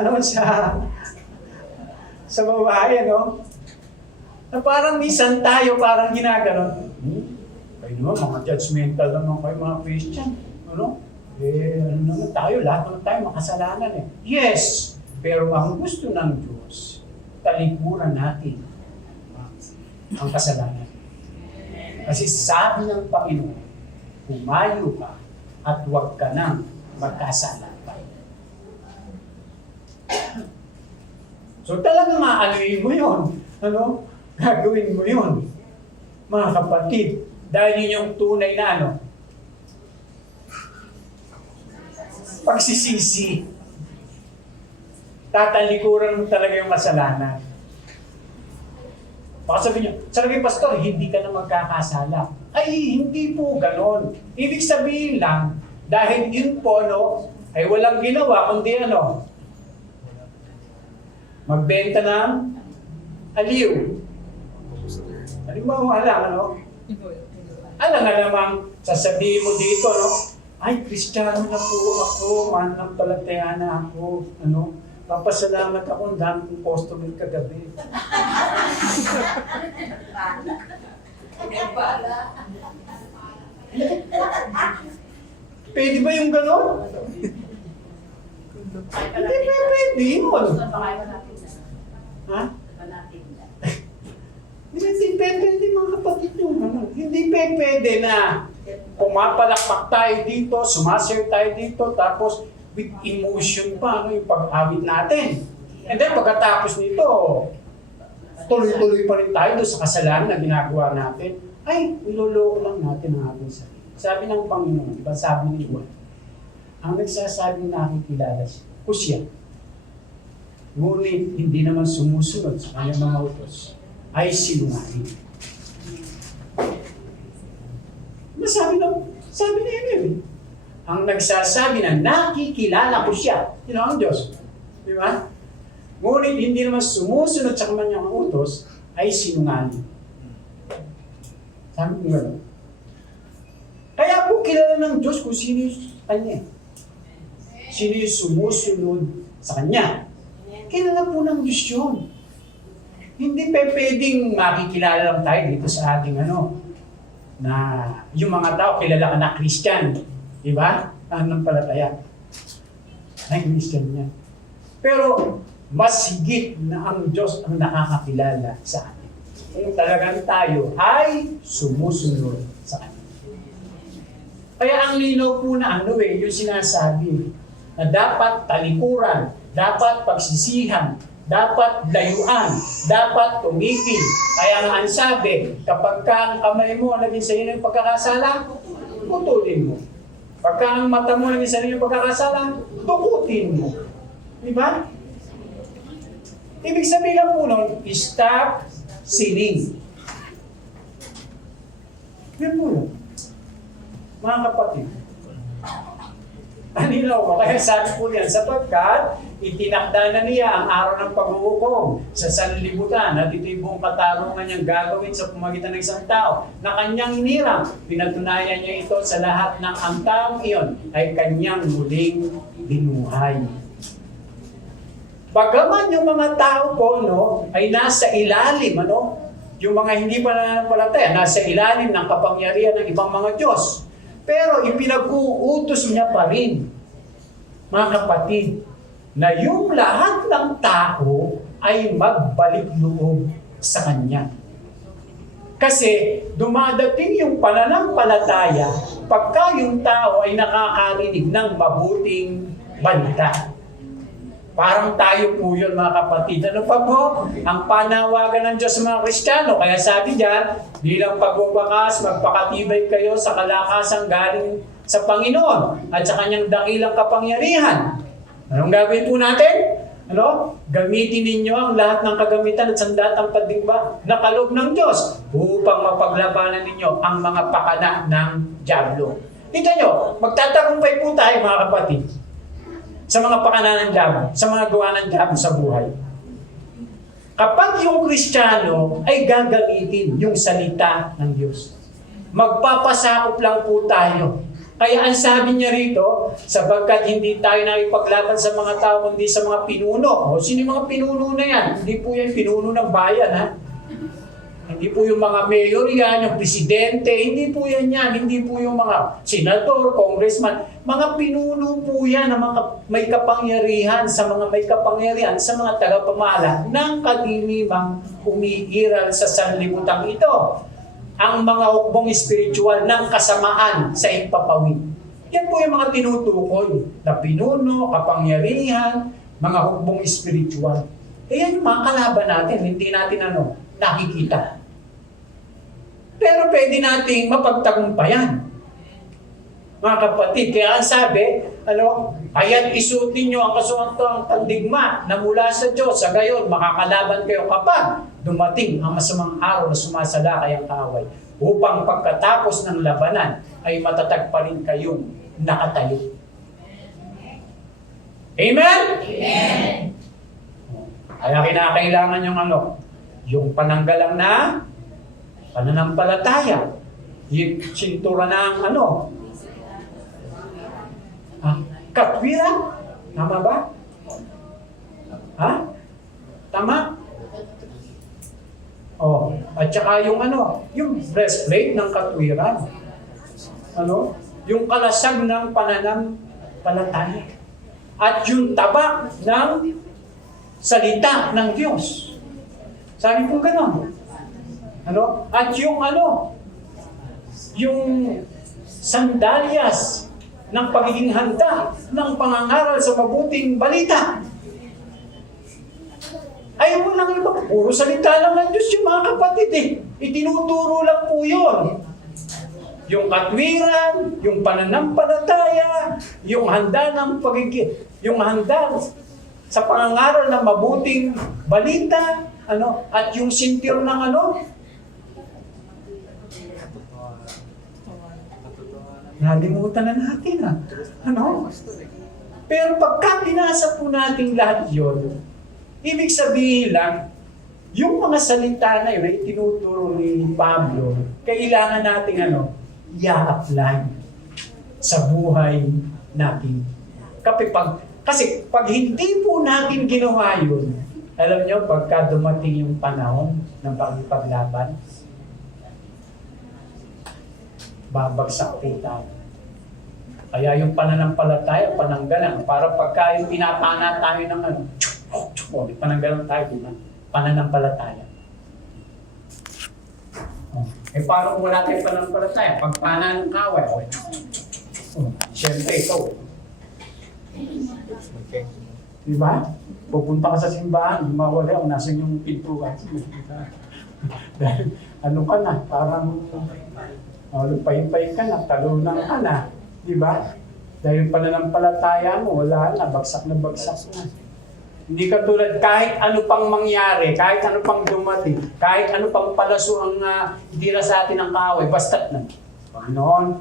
babae, na parang minsan tayo, parang ginaganon. Kayo naman, mga judgmental naman kayo, mga Christian. Naman tayo, lahat naman tayo makasalanan eh. Yes, pero ang gusto ng Diyos, talikuran natin ang kasalanan. Kasi sabi ng Panginoon, humayo ka at huwag ka nang magkasala pa. So talagang maaluin mo yun. Gagawin mo yun. Mga kapatid, dahil yun yung tunay na pagsisisi. Tatalikuran mo talaga yung kasalanan. Baka sabihin nyo, sabi Pastor, hindi ka na magkakasala. Ay, hindi po ganon. Ibig sabihin lang, dahil yun po, ay walang ginawa, kundi magbenta ng aliw. Halimbawa, alam nga namang sasabihin mo dito, ay, Kristiyano na po ako, mananampalataya na ako, papasalamat ako, ang dami kong customer kagabi. Pwede ba yung gano'n? Hindi pa pwede yun. Ha? Hindi pwede mga kapatid yung hindi pwede na pumapalakpak tayo dito, sumasayaw tayo dito, tapos with emotion pa, yung pag-awit natin. And then pagkatapos nito, tuloy-tuloy pa rin tayo doon sa kasalanan na ginagawa natin. Ay, niloloko lang natin ang ating sarili. Sabi ng Panginoon, diba sabi ni Juan, ang nagsasabing nakikilala ko siya, ngunit hindi naman sumusunod sa kanyang mga utos, ay sinungaling. Sabi niya ang nagsasabi na nakikilala ko siya, ang Diyos. Di ba? Ngunit hindi naman sumusunod sa kanyang utos, ay sinungaling. Sabi ko gano'n. Kaya po kilala ng Diyos kung sino yung kanya. Sino yung sumusunod sa kanya. Kilala po ng Diyos yun. Hindi pwedeng makikilala lang tayo dito sa ating na yung mga tao kilala ka na Christian. Diba? Anong palataya? Ay, Christian yan. Pero mas higit na ang Diyos ang nakakakilala sa atin. Kung talagang tayo ay sumusunod sa Kanya. Kaya ang linaw po na yung sinasabi na dapat talikuran, dapat pagsisihan, dapat layuan, dapat tumigil. Kaya nga ang sabi, kapag ang kamay mo naging sa iyo ng pagkakasala, putulin mo. Pagka ang mata mo naging sa iyo ng pagkakasala, tukutin mo. Diba? Ibig sabihin lang po nun, stop sinning. Yan po yun. Mga kapatid, aninaw ko, kaya sabi po yan, sapagkat itinakda na niya ang araw ng paghuhukom sa sanlibutan at ito'y buong katarungan niyang gagawin sa pamagitan ng isang tao na kanyang hinirang. Pinatunayan niya ito sa lahat ng ang taong iyon ay kanyang muling binuhay. Bagaman yung mga tao po ay nasa ilalim, yung mga hindi pa nananampalataya, nasa ilalim ng kapangyarihan ng ibang mga Diyos. Pero ipinag-uutos niya pa rin, mga kapatid, na yung lahat ng tao ay magbalik loob sa Kanya. Kasi dumadating yung pananampalataya pagka yung tao ay nakakarinig ng mabuting balita. Parang tayo po yun, mga kapatid. Ano pa po? Ang panawagan ng Diyos sa mga Kristiyano. Kaya sabi diyan, bilang pagbubakas, magpakatibay kayo sa kalakasang galing sa Panginoon at sa Kanyang dakilang kapangyarihan. Anong gagawin po natin? Gamitin ninyo ang lahat ng kagamitan at sandatang pandigma na kaloob ng Diyos upang mapaglabanan ninyo ang mga pakana ng dyablo. Kita nyo, magtatagumpay po tayo, mga kapatid, sa mga pakana ng dyablo, sa mga gawa ng dyablo sa buhay. Kapag yung Kristiyano ay gagamitin yung salita ng Diyos, magpapasakop lang po tayo. Kaya ang sabi niya rito, sapagkat hindi tayo nakipaglaban sa mga tao, kundi sa mga pinuno. O, sino yung mga pinuno na yan? Hindi po yan pinuno ng bayan, ha? Hindi po yung mga mayor yan, yung presidente, hindi po yan yan. Hindi po yung mga senador, congressman. Mga pinuno po yan, ang mga may kapangyarihan, sa mga may kapangyarihan, sa mga tagapamahala ng kadiliman umiiral sa sanlibutan ito. Ang mga hukbong spiritual ng kasamaan sa impapawid. Yan po yung mga tinutukoy na pinuno, kapangyarihan, mga hukbong spiritual. Yan yung mga kalaban natin, hindi natin nakikita. Pero pwede nating mapagtagumpayan. Mga kapatid, kaya ang sabi, kaya't isuotin nyo ang kasuwang pandigma na mula sa Diyos. Sa gayon, makakalaban kayo kapag dumating ang masamang araw na sumasalakay ang kaaway, upang pagkatapos ng labanan ay matatag pa rin kayong nakatayo. Amen? Amen! Kaya kinakailangan yung pananggalang na pananampalataya, yung sintura ng katwiran. Tama ba? Ha? Tama? At saka yung breastplate ng katwiran. Yung kalasag ng pananampalataya. At yung tabak ng salita ng Diyos. Sabi po gano'n. At yung sandalyas ng pagiging handa ng pangangaral sa mabuting balita. Ayaw mo lang iba. Puro salita lang ng Diyos yung mga kapatid eh. Itinuturo lang po yun. Yung katwiran, yung pananampalataya, yung handa ng pagiging, yung handa sa pangangaral ng mabuting balita, at yung sintir ng nalimutan na natin Pero pagka pinasa po natin lahat yun, ibig sabihin lang, yung mga salita na yun ay tinuturo ni Pablo, kailangan natin i-apply sa buhay natin. Kasi pag hindi po natin ginawa yun, alam nyo, pagka dumating yung panahon ng paglaban, babagsak po tayo. Kaya yung pananampalataya, pananggalang, para pagka yung pinapana tayo ng pananggalang tayo, pananampalataya. Paano kung wala tayong pananampalataya? Pagpana ng kaway, siyempre ito. Diba? Pupunta ka sa simbahan, mawala o nasa yung pintuan. Dahil ka na, parang lupay-pay ka na, talunan ka na. Diba? Dahil pananampalataya mo, wala na, bagsak na. Hindi katulad kahit ano pang mangyari, kahit ano pang dumating, kahit ano pang palaso ang dira sa atin ng kaaway, basta't na. Panginoon,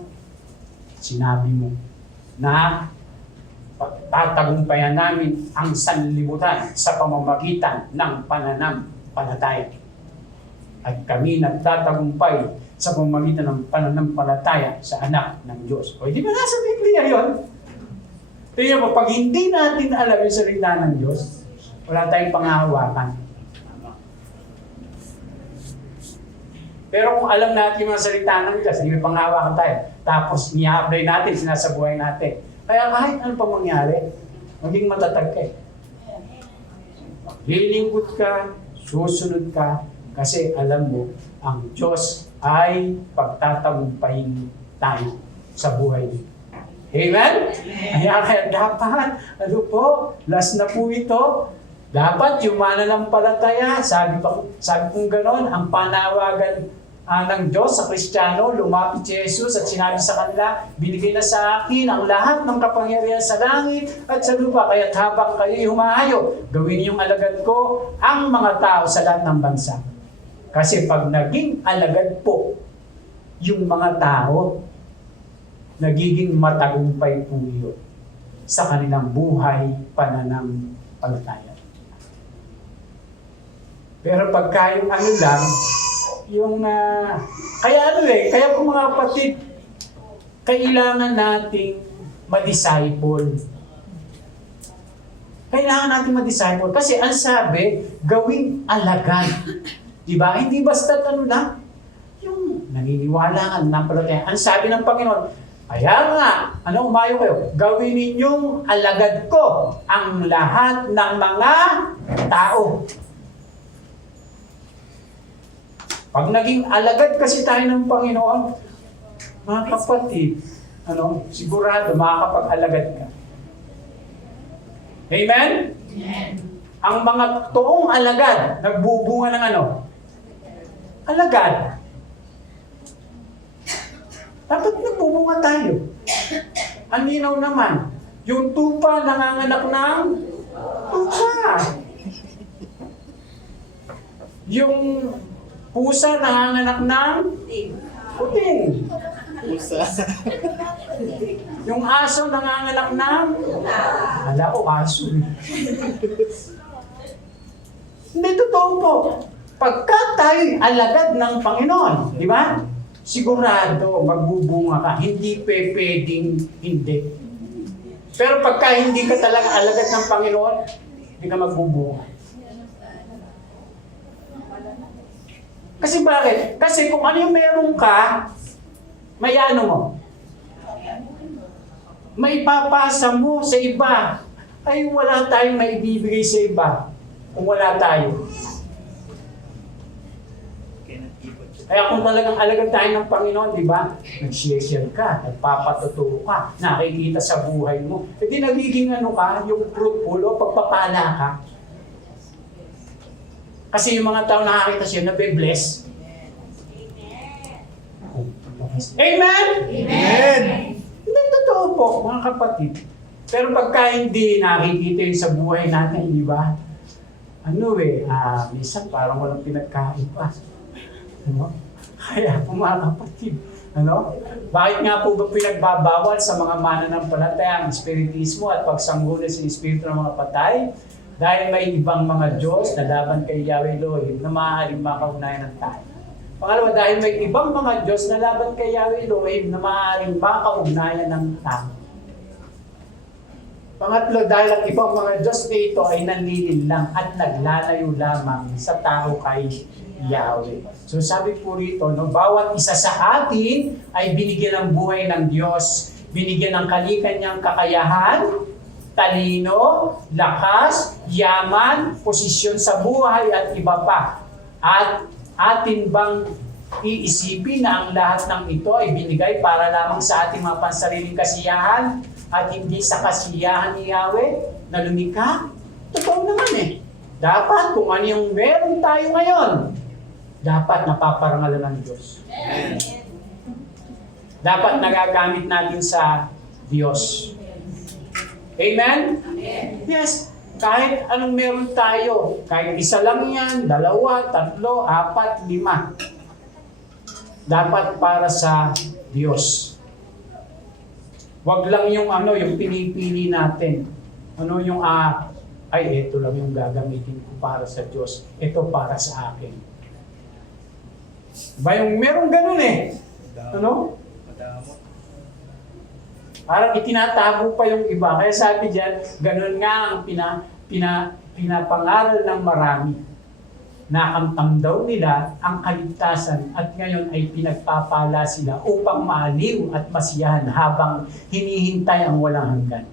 sinabi mo na tatagumpayan namin ang sanlibutan sa pamamagitan ng pananampalataya. At kami nagtatagumpay sa pamamagitan ng pananampalataya sa anak ng Diyos. O hindi ba nasa Biblia yun? Tingnan mo, pag hindi natin alam yung salita ng Diyos, wala tayong panghahawakan. Pero kung alam natin yung mga salita ng Diyos, hindi may panghahawakan tayo. Tapos, ni-apply natin, sinasabuhay natin. Kaya kahit ano pa mangyari, Maging matatag ka eh. Lilingkod ka, susunod ka, kasi alam mo, ang Diyos ay pagtatagumpayin tayo sa buhay niyo. Amen? Kaya dapat, ano po, last na po ito, dapat yung mananampalataya, sabi kong gano'n, ang panawagan ng Diyos sa Kristiyano, lumapit si Jesus at sinabi sa kanila, binigay na sa akin ang lahat ng kapangyarihan sa langit at sa lupa, kaya't habang kayo'y humahayo, gawin yung alagad ko ang mga tao sa lahat ng bansa. Kasi pag naging alagad po yung mga tao, nagiging matagumpay po yun sa kanilang buhay, pananampalataya. Pero pagka yung ano lang, kaya po mga kapatid, kailangan nating ma-disciple. Kailangan nating ma-disciple. Kasi ang sabi, gawing alagad. Diba? Hindi basta ano lang, yung naniniwala, nampalataya. Ang sabi ng Panginoon, kaya nga, umayo kayo, gawin ninyong alagad ko ang lahat ng mga tao. Pag naging alagad kasi tayo ng Panginoon, mga kapatid, sigurado makakapag-alagad ka. Amen? Amen. Ang mga toong alagad, nagbubunga ng alagad. Dapat nagbubunga tayo. Ang linaw naman, yung tupa nanganganak ng tupa. Yung pusa nanganganak ng puting. Pusa. Yung aso nanganganak ng ala o aso. Hindi totoo po. Pagka tayo alagad ng Panginoon, di ba? Sigurado magbubunga ka. Hindi pwedeng hindi. Pero pagka hindi ka talaga alagad ng Panginoon, hindi ka magbubunga. Kasi bakit? Kasi kung ano yung meron ka, may mo. May papasa mo sa iba. Ay wala tayong maibibigay sa iba kung wala tayo. Kaya kung talagang alagad tayo ng Panginoon, di ba? Nag-share ka, nagpapatotoo ka, nakikita sa buhay mo. E di nagiging yung fruitful o pagpapala ka. Kasi yung mga tao nakakita siya, nabe-bless. Amen? Amen! Hindi totoo po, mga kapatid. Pero pagka hindi nakikita yun sa buhay natin, di ba? Minsan parang walang pinagkain pa. Kaya po mga kapatid, bakit nga po ba pinagbabawal sa mga mananampalataya ang espiritismo at pagsangguni sa espiritu ng mga patay? Dahil may ibang mga Diyos na laban kay Yahweh Elohim na maaaring makaunayan ng tayo. Pangalawa, dahil may ibang mga Diyos na laban kay Yahweh Elohim na maaaring makaugnayan ng tao. Pangatlo, dahil ang ibang mga Diyos na ito ay nanlilinlang at naglalayo lamang sa tao kay Yahweh. So sabi po rito, bawat isa sa atin ay binigyan ng buhay ng Diyos, binigyan ng kanyang kakayahan, talino, lakas, yaman, posisyon sa buhay at iba pa. At atin bang iisipin na ang lahat ng ito ay binigay para lamang sa ating mga pansariling kasiyahan at hindi sa kasiyahan ni Yahweh na lumikha? Totoo naman eh. Dapat kung ano yung meron tayo ngayon, dapat napaparangalan ng Diyos. Dapat nagagamit natin sa Diyos. Amen? Yes. Kahit anong meron tayo, kahit isa lang yan, 2, 3, 4, 5. Dapat para sa Diyos. Wag lang yung yung pinipili natin. Ito lang yung gagamitin ko para sa Diyos. Ito para sa akin. Diba yung merong ganun eh? Parang itinatago pa yung iba. Kaya sabi diyan, ganun nga ang pinapangaral ng marami. Nakamtam daw nila ang kaligtasan at ngayon ay pinagpapala sila upang maaliw at masiyahan habang hinihintay ang walang hanggan.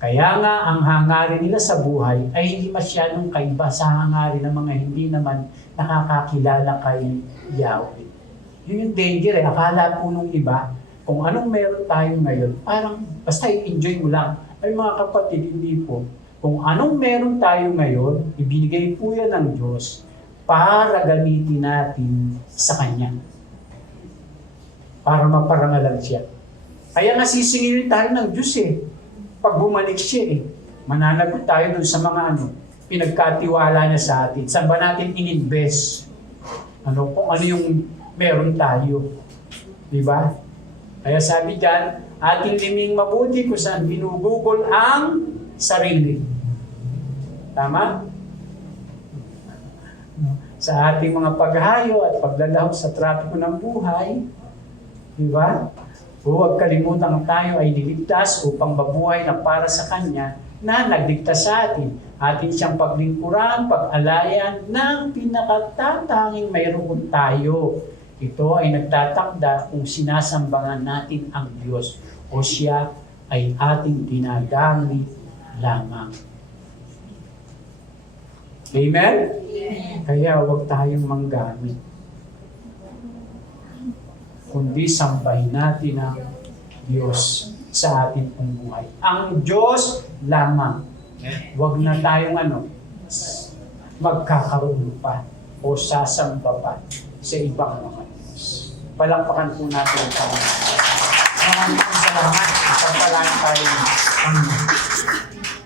Kaya nga, ang hangarin nila sa buhay ay hindi masyadong kaiba sa hangarin ng mga hindi naman nakakakilala kay Yahweh. Yun yung danger eh. Akala po nung iba, kung anong meron tayo ngayon, parang basta i-enjoy mo lang. Ay mga kapatid, hindi po. Kung anong meron tayo ngayon, ibinigay po yan ng Diyos para gamitin natin sa Kanya. Para maparangalan siya. Kaya nga sisingilin tayo ng Diyos eh. Pag bumalik siya eh, mananagot tayo dun sa mga pinagkatiwala niya sa atin. Saan ba natin in-invest? Kung ano yung meron tayo. Diba? Kaya sabi dyan, ating liming mabuti kung saan binugugol ang sarili. Tama? Sa ating mga paghayo at paglalahok sa trapiko ng buhay, diba? Huwag kalimutan tayo ay niligtas upang mabuhay na para sa Kanya na nagligtas sa atin. Atin siyang paglingkuran, pag-alayan ng pinakatatanging mayroon tayo. Ito ay nagtatakda kung sinasambangan natin ang Diyos o siya ay ating dinagamit lamang. Amen? Kaya huwag tayong manggamit, kundi sambahin natin ang Diyos sa ating pong buhay. Ang Diyos lamang. Huwag na tayong magkakaroon pa o sasamba pa sa ibang mga Diyos. Palakpakan po natin ang Panginoon. Maraming salamat. Pagpalaan tayo ng Panginoon.